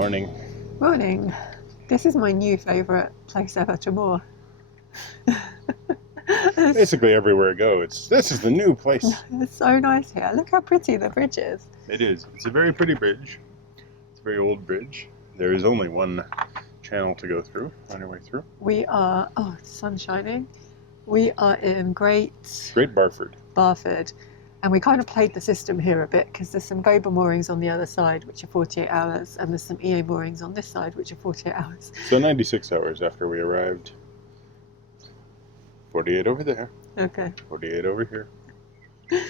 Morning. Morning. This is my new favourite place ever to moor. Basically everywhere I go, this is the new place. It's so nice here. Look how pretty the bridge is. It is. It's a very pretty bridge. It's a very old bridge. There is only one channel to go through, on our way through. We are, the sun's shining. We are in Great Barford. And we kind of played the system here a bit because there's some GOBA moorings on the other side, which are 48 hours, and there's some EA moorings on this side, which are 48 hours. So 96 hours after we arrived. 48 over there. Okay. 48 over here.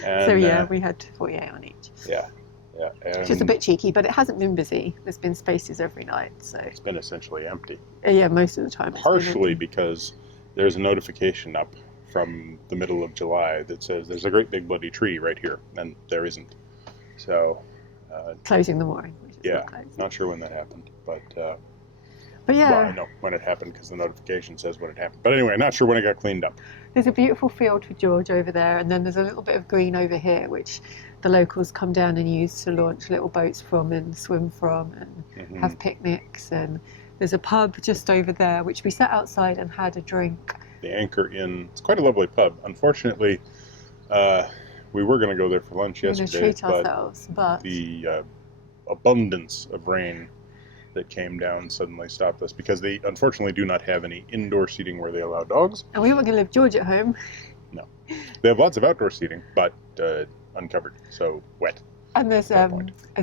And, so yeah, we had 48 on each. Yeah. Which is a bit cheeky, but it hasn't been busy. There's been spaces every night, so. It's been essentially empty. Yeah, most of the time. Partially because there's a notification up from the middle of July that says there's a great big bloody tree right here, and there isn't. So closing the mooring. Yeah, not sure when that happened, but yeah. Well, I know when it happened because the notification says when it happened. But anyway, not sure when it got cleaned up. There's a beautiful field for George over there, and then there's a little bit of green over here, which the locals come down and use to launch little boats from and swim from and have picnics. And there's a pub just over there, which we sat outside and had a drink. The Anchor Inn. It's quite a lovely pub. Unfortunately, we were going to go there for lunch yesterday, but the abundance of rain that came down suddenly stopped us because they unfortunately do not have any indoor seating where they allow dogs. And we weren't going to leave George at home. No. They have lots of outdoor seating, but uncovered, so wet. And there's a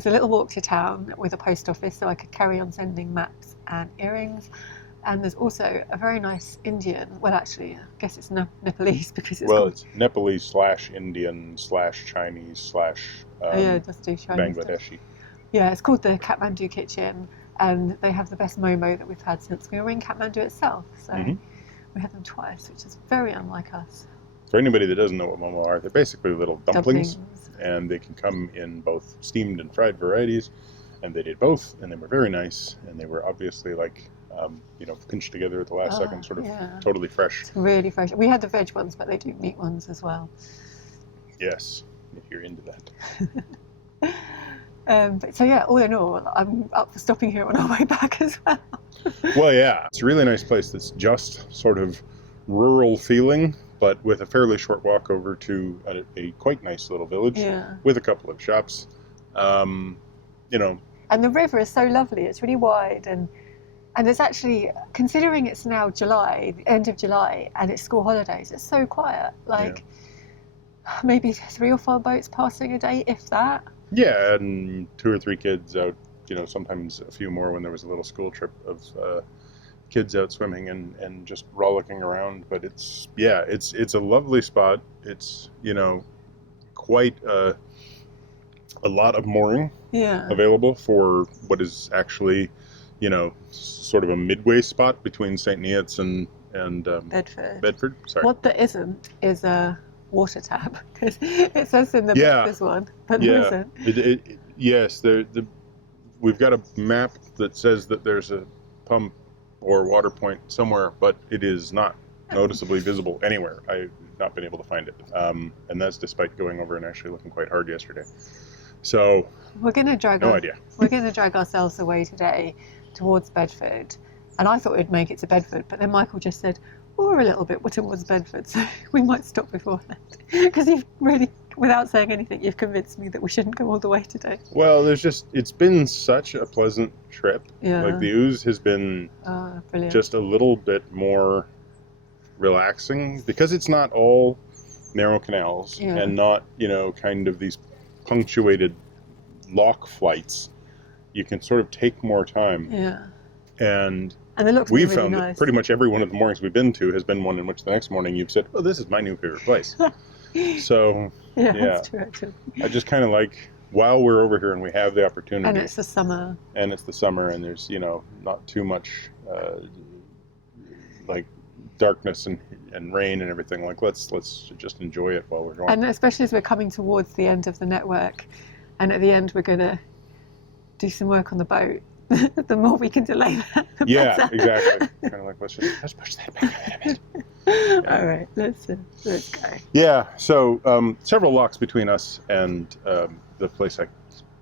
little walk to town with a post office, so I could carry on sending maps and earrings. And there's also a very nice Indian, well actually, I guess it's Nepalese because it's it's Nepalese / Indian / Chinese / just do Chinese Bangladeshi. Stuff. Yeah, it's called the Kathmandu Kitchen, and they have the best momo that we've had since we were in Kathmandu itself. So we had them twice, which is very unlike us. For anybody that doesn't know what momo are, they're basically little dumplings. And they can come in both steamed and fried varieties, and they did both, and they were very nice, and they were obviously like pinched together at the last second, sort of totally fresh. It's really fresh. We had the veg ones, but they do meat ones as well. Yes, if you're into that. So yeah, all in all, I'm up for stopping here on our way back as well. Well, yeah, it's a really nice place that's just sort of rural feeling, but with a fairly short walk over to a quite nice little village with a couple of shops. And the river is so lovely. It's really wide, and it's actually, considering it's now July, the end of July, and it's school holidays, it's so quiet. Maybe 3 or 4 boats passing a day, if that. Yeah, and 2 or 3 kids out, sometimes a few more when there was a little school trip of kids out swimming and just rollicking around. But it's a lovely spot. It's, quite a lot of mooring available for what is actually, sort of a midway spot between St. Neots and Bedford. Sorry. What there isn't is a water tap, because it says in the book there's one, but there isn't. Yes, we've got a map that says that there's a pump or water point somewhere, but it is not noticeably visible anywhere. I've not been able to find it, and that's despite going over and actually looking quite hard yesterday. So we're going to drag we're going to drag ourselves away today towards Bedford, and I thought we'd make it to Bedford, but then Michael just said, we're a little bit towards Bedford, so we might stop before that. Because you've really, without saying anything, you've convinced me that we shouldn't go all the way today. Well, it's been such a pleasant trip. Yeah. Like the Ouse has been just a little bit more relaxing because it's not all narrow canals and not, kind of these punctuated lock flights. You can sort of take more time. Yeah. And we found that pretty much every one of the moorings we've been to has been one in which the next morning you've said, oh, this is my new favorite place. So, that's true, actually. I just kind of like, while we're over here and we have the opportunity. And it's the summer. And there's, not too much, darkness and rain and everything. Like, let's just enjoy it while we're going. And especially as we're coming towards the end of the network, and at the end we're going to do some work on the boat. The more we can delay that, the better. Exactly. Kind of like, let's push that back a little bit. All right, let's go. Yeah, so several locks between us and the place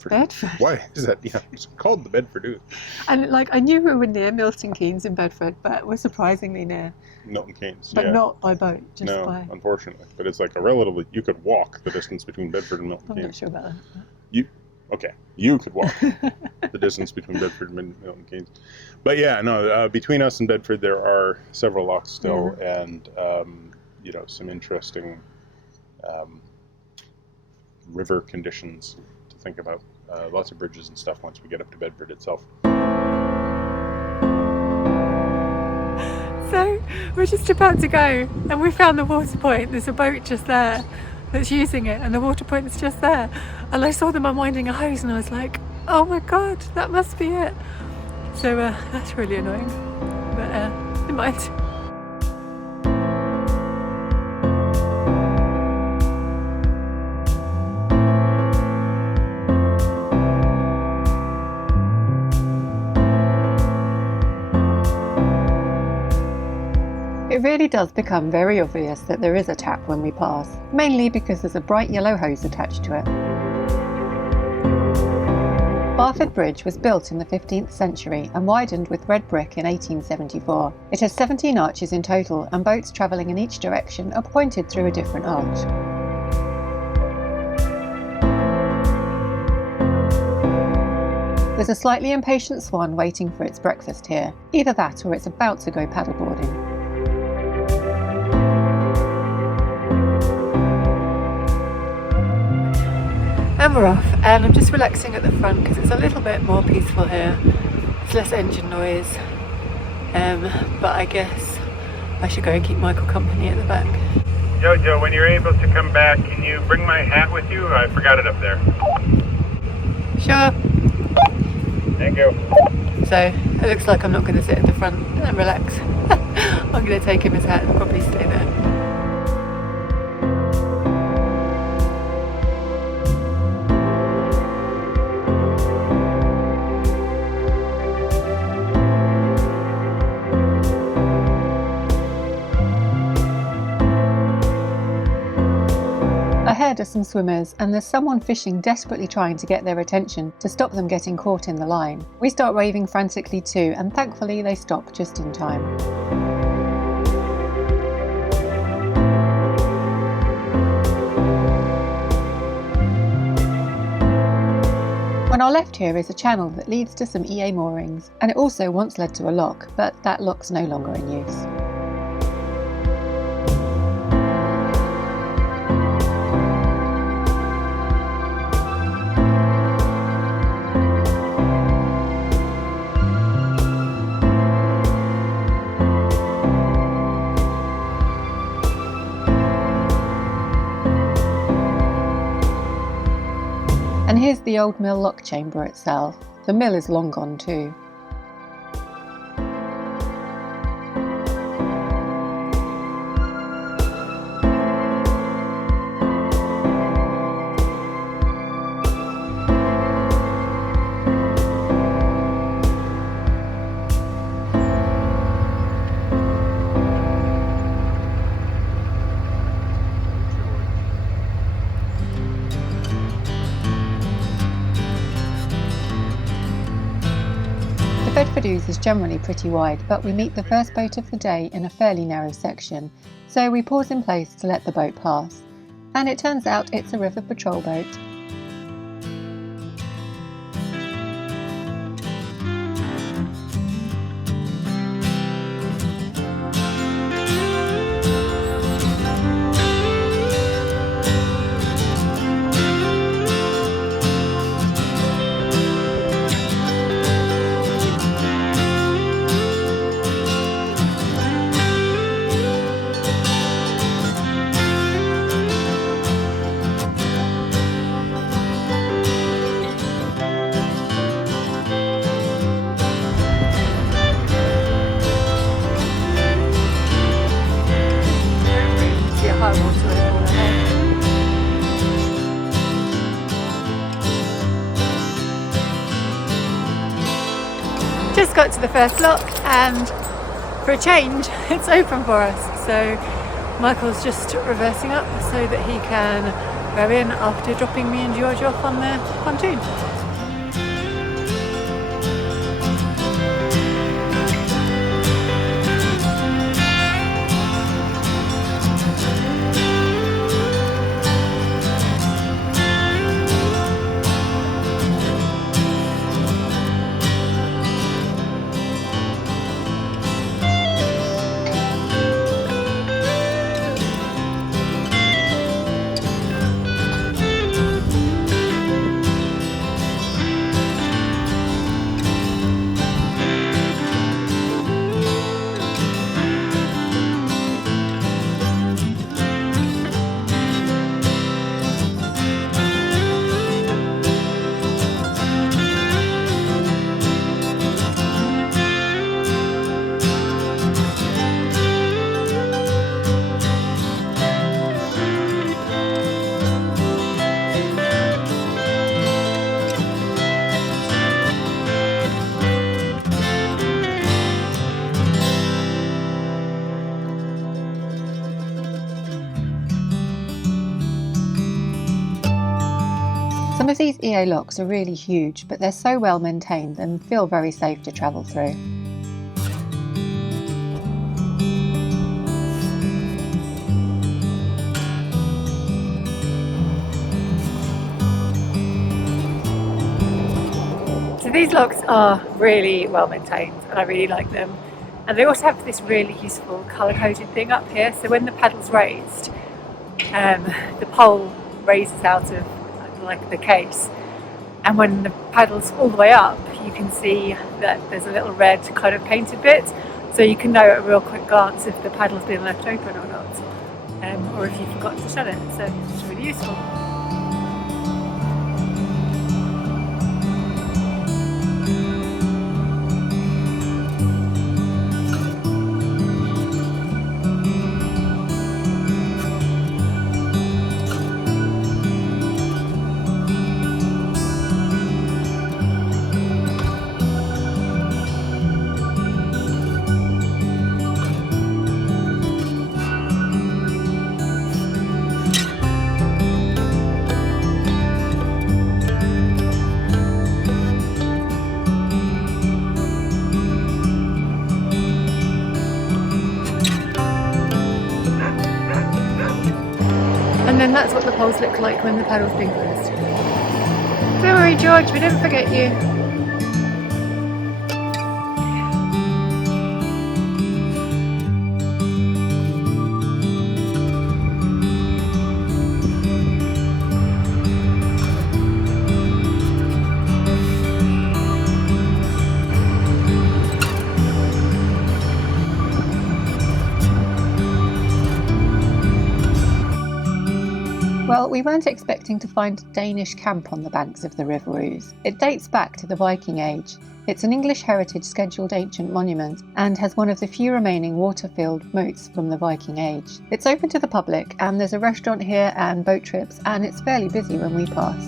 Bedford. Why is that? Yeah, it's called the Bedford Ouse. And like, I knew we were near Milton Keynes in Bedford, but we're surprisingly near Milton Keynes, but yeah. not by boat, just no, by... unfortunately. But it's like a relatively... You could walk the distance between Bedford and Milton I'm Keynes. not sure about that. You could walk the distance between Bedford and Milton Keynes. But yeah, no, between us and Bedford there are several locks still, and some interesting river conditions to think about. Lots of bridges and stuff once we get up to Bedford itself. So we're just about to go, and we found the water point. There's a boat just there that's using it, and the water point is just there. And I saw them unwinding a hose, and I was like, oh my god, that must be it. So that's really annoying, but never mind. It really does become very obvious that there is a tap when we pass, mainly because there's a bright yellow hose attached to it. Barford Bridge was built in the 15th century and widened with red brick in 1874. It has 17 arches in total, and boats travelling in each direction are pointed through a different arch. There's a slightly impatient swan waiting for its breakfast here. Either that or it's about to go paddleboarding. And we're off, and I'm just relaxing at the front because it's a little bit more peaceful here. There's less engine noise, but I guess I should go and keep Michael company at the back. Jojo, when you're able to come back, can you bring my hat with you? I forgot it up there. Sure. Thank you. So it looks like I'm not going to sit at the front and relax. I'm going to take him his hat and probably stay there. Ahead are some swimmers, and there's someone fishing desperately trying to get their attention to stop them getting caught in the line. We start waving frantically too, and thankfully they stop just in time. On our left here is a channel that leads to some EA moorings, and it also once led to a lock, but that lock's no longer in use. And here's the old mill lock chamber itself. The mill is long gone too. Bedford Ouse is generally pretty wide, but we meet the first boat of the day in a fairly narrow section, so we pause in place to let the boat pass. And it turns out it's a river patrol boat. Just got to the first lock and for a change, it's open for us. So Michael's just reversing up so that he can go in after dropping me and George off on the pontoon. Some of these EA locks are really huge, but they're so well maintained and feel very safe to travel through. So these locks are really well maintained and I really like them. And they also have this really useful colour-coded thing up here. So when the paddle's raised, the pole raises out of like the case, and when the paddle's all the way up you can see that there's a little red kind of painted bit, so you can know at a real quick glance if the paddle's been left open or not, or if you forgot to shut it, so it's really useful. And then that's what the poles look like when the paddle's been closed. Don't worry George, we didn't forget you. Well, we weren't expecting to find a Danish camp on the banks of the River Ouse. It dates back to the Viking Age. It's an English Heritage Scheduled Ancient Monument and has one of the few remaining water-filled moats from the Viking Age. It's open to the public and there's a restaurant here and boat trips, and it's fairly busy when we pass.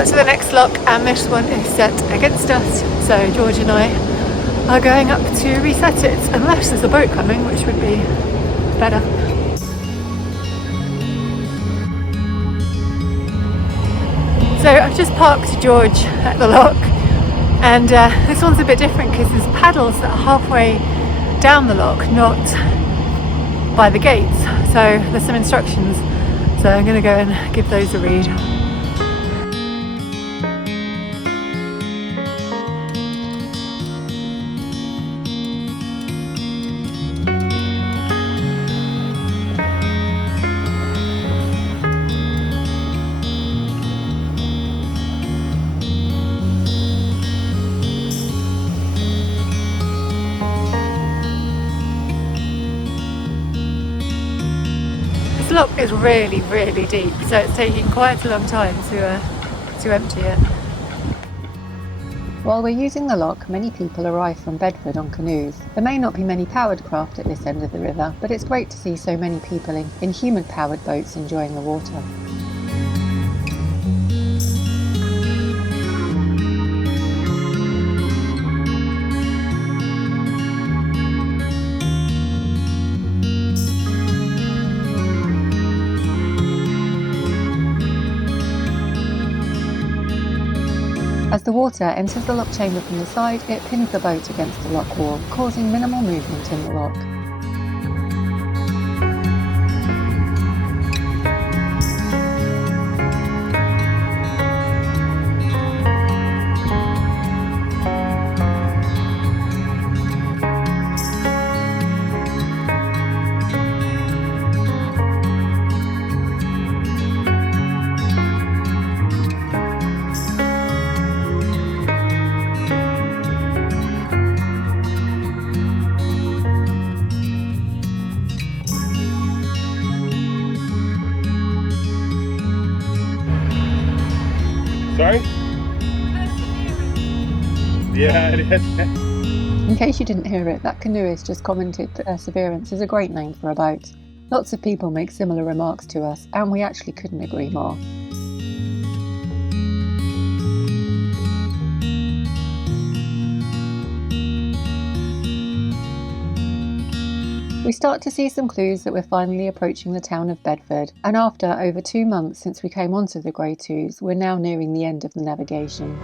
got to the next lock and this one is set against us, so George and I are going up to reset it, unless there's a boat coming, which would be better. So I've just parked George at the lock, and this one's a bit different because there's paddles that are halfway down the lock, not by the gates, so there's some instructions, so I'm going to go and give those a read. This lock is really, really deep, so it's taking quite a long time to empty it. While we're using the lock, many people arrive from Bedford on canoes. There may not be many powered craft at this end of the river, but it's great to see so many people in human-powered boats enjoying the water. As the water enters the lock chamber from the side, it pins the boat against the lock wall, causing minimal movement in the lock. Sorry? Yeah, it is. In case you didn't hear it, that canoeist just commented that Perseverance is a great name for a boat. Lots of people make similar remarks to us, and we actually couldn't agree more. We start to see some clues that we're finally approaching the town of Bedford, and after over 2 months since we came onto the Grey Twos, we're now nearing the end of the navigation.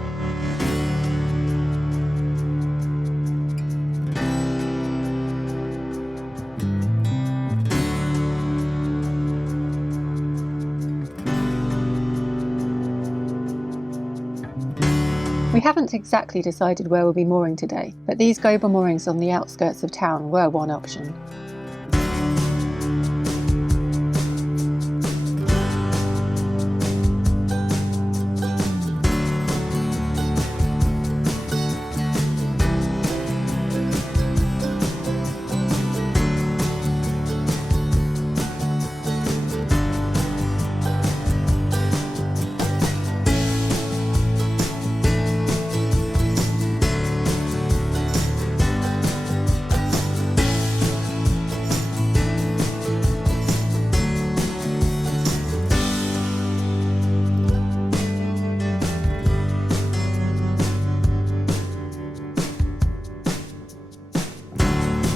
We haven't exactly decided where we'll be mooring today, but these Gober moorings on the outskirts of town were one option.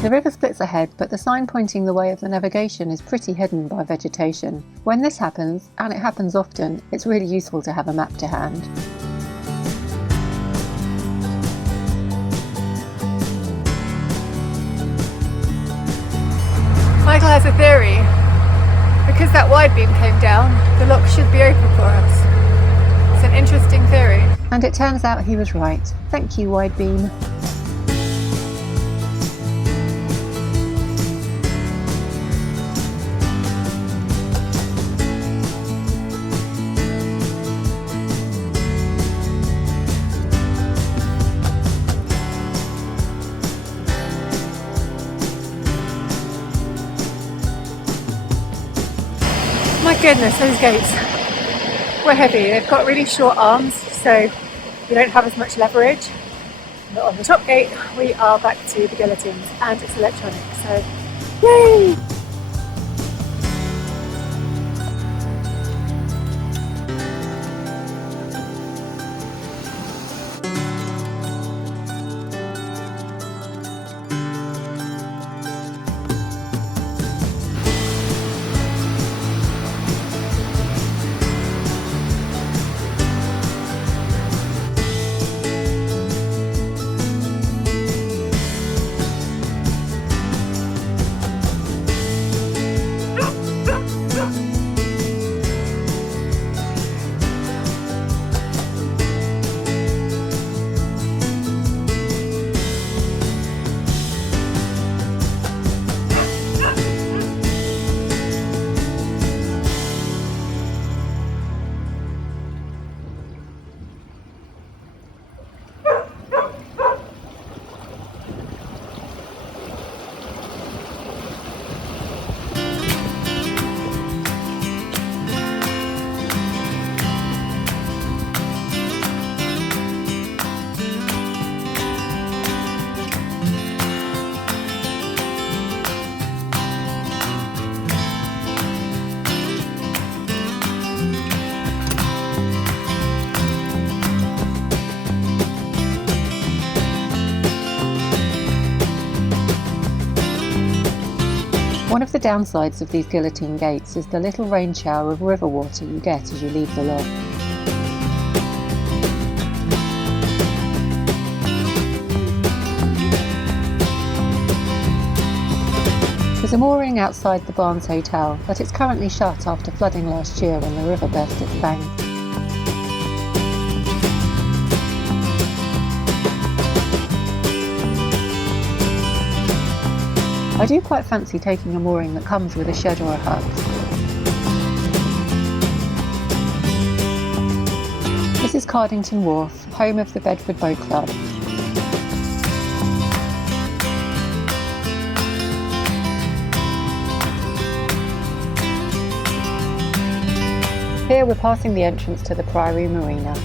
The river splits ahead, but the sign pointing the way of the navigation is pretty hidden by vegetation. When this happens, and it happens often, it's really useful to have a map to hand. Michael has a theory. Because that wide beam came down, the lock should be open for us. It's an interesting theory. And it turns out he was right. Thank you, wide beam. My goodness, those gates were heavy. They've got really short arms, so you don't have as much leverage. But on the top gate, we are back to the guillotines, and it's electronic, so yay! One of the downsides of these guillotine gates is the little rain shower of river water you get as you leave the lock. There's a mooring outside the Barnes Hotel, but it's currently shut after flooding last year when the river burst its banks. I do quite fancy taking a mooring that comes with a shed or a hut. This is Cardington Wharf, home of the Bedford Boat Club. Here we're passing the entrance to the Priory Marina.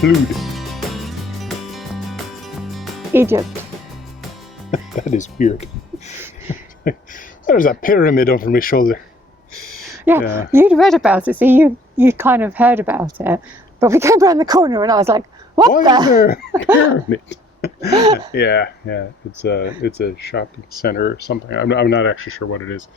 Clued. Egypt. That is weird. There's a pyramid over my shoulder. Yeah, you'd read about it, so you kind of heard about it. But we came around the corner and I was like, what Why is there a pyramid? yeah. It's a shopping center or something. I'm not actually sure what it is.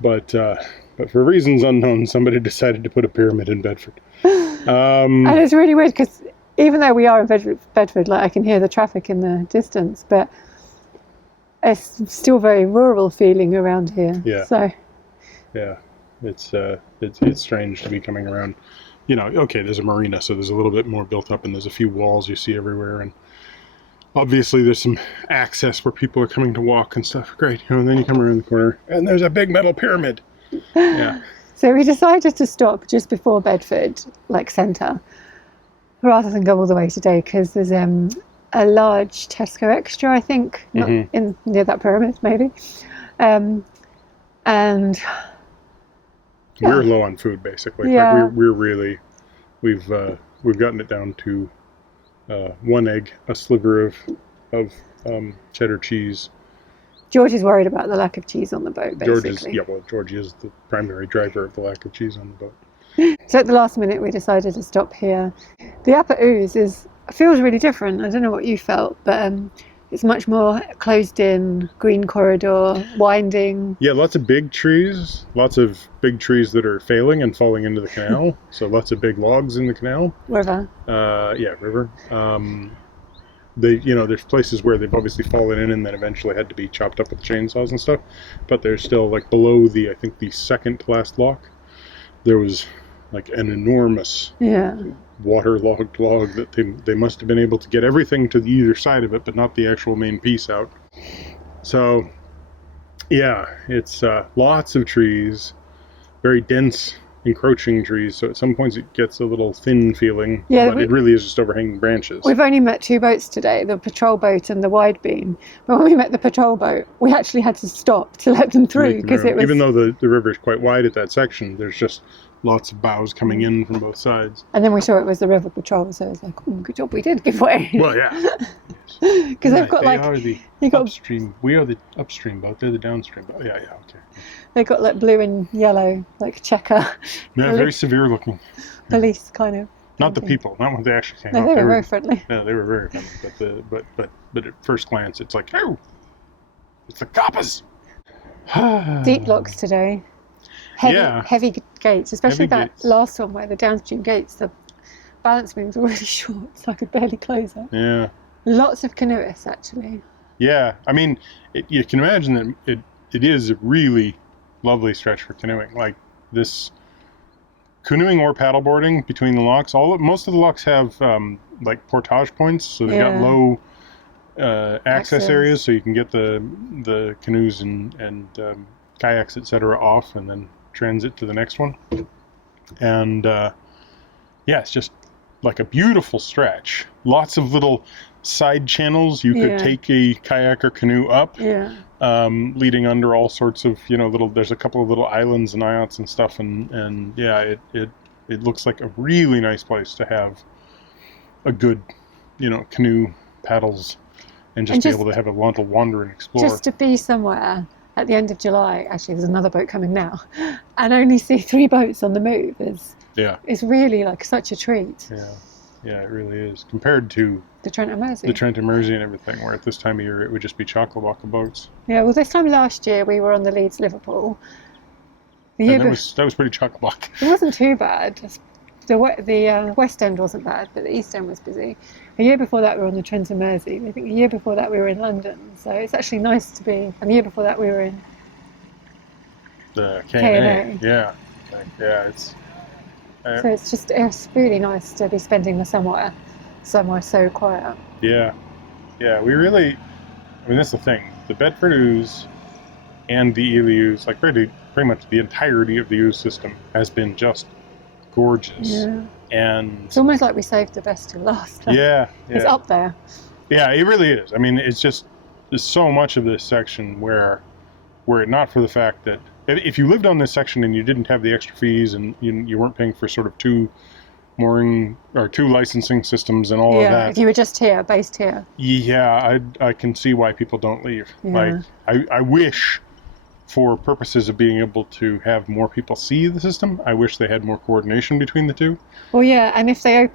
But for reasons unknown, somebody decided to put a pyramid in Bedford. And it's really weird because even though we are in Bedford, like I can hear the traffic in the distance, but it's still very rural feeling around here. Yeah. So. Yeah, it's strange to be coming around. You know, okay, there's a marina, so there's a little bit more built up, and there's a few walls you see everywhere, and obviously there's some access where people are coming to walk and stuff. Great, and then you come around the corner, and there's a big metal pyramid. Yeah. So we decided to stop just before Bedford, like centre, rather than go all the way today, because there's a large Tesco Extra, I think, not near that pyramid, maybe. And we're low on food, basically. Yeah. Like we've gotten it down to one egg, a sliver of cheddar cheese. George is worried about the lack of cheese on the boat, basically. George is the primary driver of the lack of cheese on the boat. So at the last minute we decided to stop here. The Upper Ouse feels really different. I don't know what you felt, but it's much more closed in, green corridor, winding. Yeah, lots of big trees that are failing and falling into the canal. So lots of big logs in the canal. River. River. There's places where they've obviously fallen in and then eventually had to be chopped up with chainsaws and stuff. But there's still, like, below the second to last lock, there was like an enormous waterlogged log that they must have been able to get everything to either side of it, but not the actual main piece out. So, yeah, it's lots of trees, very dense, encroaching trees, so at some points it gets a little thin feeling, but it really is just overhanging branches. We've only met two boats today, the patrol boat and the wide beam, but when we met the patrol boat we actually had to stop to let them through, because it was... Even though the river is quite wide at that section, there's just lots of bows coming in from both sides. And then we saw it was the river patrol, so it was like, good job we did give way. Well, yeah. Because they've got upstream. We are the upstream boat, they're the downstream boat. Yeah, okay. They got like blue and yellow, like checker. Yeah, very severe looking. Police kind of. Not the people, not when they actually came out. No, they were very friendly. Yeah, they were very friendly. But at first glance, it's like, oh, it's the coppers. Deep locks today. Heavy gates, especially last one where the downstream gates, the balance beams were really short, so I could barely close it. Yeah. Lots of canoeists, actually. Yeah, I mean, you can imagine that it is a really lovely stretch for canoeing. Like this, canoeing or paddleboarding between the locks. Most of the locks have like portage points, so they've got low access areas, so you can get the canoes and kayaks, etc., off, and then transit to the next one. And yeah, it's just like a beautiful stretch. Lots of little side channels you could take a kayak or canoe up, leading under all sorts of, you know, there's a couple of little islands and eyots and stuff, and yeah, it looks like a really nice place to have a good, you know, canoe, paddles, and just be able to have a lot to wander and explore. Just to be somewhere at the end of July, actually there's another boat coming now, and only see 3 boats on the move is really like such a treat. Yeah, it really is, compared to the Trent and Mersey. The Trent and Mersey and everything, where at this time of year it would just be chock-a-block of boats. Yeah, well, this time last year we were on the Leeds-Liverpool. That was pretty chock-a-block. It wasn't too bad. The West End wasn't bad, but the East End was busy. A year before that we were on the Trent and Mersey. I think a year before that we were in London. So it's actually nice to be... And the year before that we were in... The K&A. Yeah, it's... so it's really nice to be spending the summer somewhere so quiet. Yeah, we really, I mean, that's the thing. The Bedford Ouse and the Ely Ouse, like pretty much the entirety of the Ouse system has been just gorgeous. Yeah. And it's almost like we saved the best till last. Yeah. It's up there. Yeah, it really is. I mean, it's just, there's so much of this section where it not for the fact that if you lived on this section and you didn't have the extra fees and you weren't paying for sort of 2 mooring or 2 licensing systems and all of that. If you were just based here. Yeah, I can see why people don't leave. Yeah. Like, I wish, for purposes of being able to have more people see the system, I wish they had more coordination between the 2. Well, yeah, and if they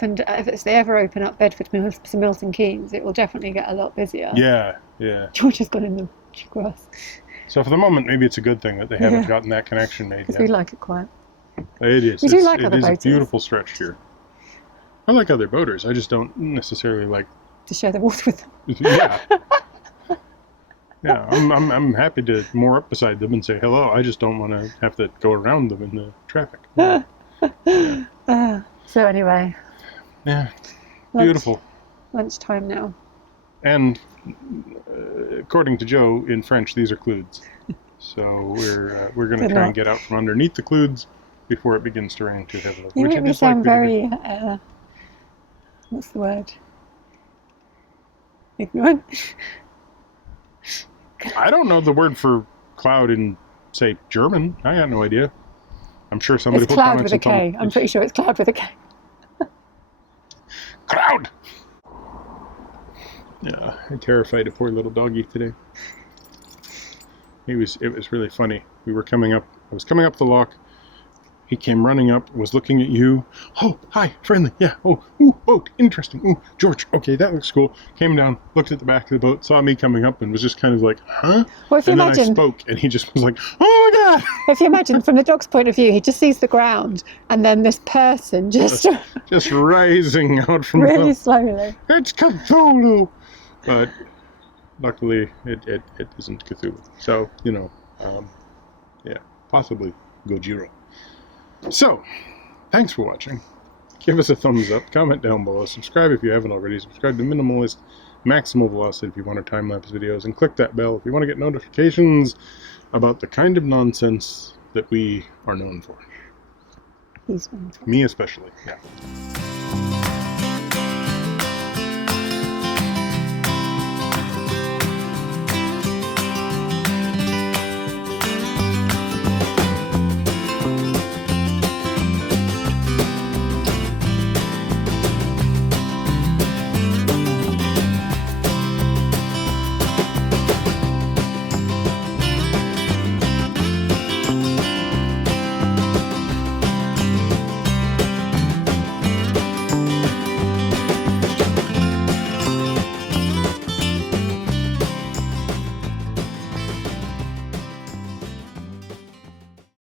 ever open up Bedford to Milton Keynes, it will definitely get a lot busier. Yeah. George has gone in the grass. So for the moment, maybe it's a good thing that they haven't gotten that connection made yet. Because we like it quiet. It is. We do like other boaters. It is a beautiful stretch here. I like other boaters. I just don't necessarily like... to share the water with them. Yeah. Yeah, I'm happy to moor up beside them and say hello. I just don't want to have to go around them in the traffic. So anyway. Yeah. Beautiful. Lunchtime now. And according to Joe, in French, these are clouds. So we're going to try and get out from underneath the clouds before it begins to rain too heavily. You make me sound very... what's the word? Ignorant? I don't know the word for cloud in, say, German. I got no idea. I'm sure somebody put comments with a K. I'm pretty sure it's cloud with a K. Cloud! Yeah, I terrified a poor little doggy today. It was really funny. I was coming up the lock. He came running up, was looking at you. Oh, hi, friendly. Yeah. Oh, ooh, boat. Interesting. Ooh, George. Okay, that looks cool. Came down, looked at the back of the boat, saw me coming up, and was just kind of like, huh? Well, if you imagine, then I spoke, and he just was like, oh my God. If you imagine, from the dog's point of view, he just sees the ground, and then this person just rising out from really slowly. It's Cthulhu. But luckily, it isn't Cthulhu. So, yeah, possibly Gojira. So, thanks for watching. Give us a thumbs up, comment down below, subscribe if you haven't already, subscribe to Minimalist Maximal Velocity if you want our time-lapse videos, and click that bell if you want to get notifications about the kind of nonsense that we are known for. He's known for. Me especially, yeah.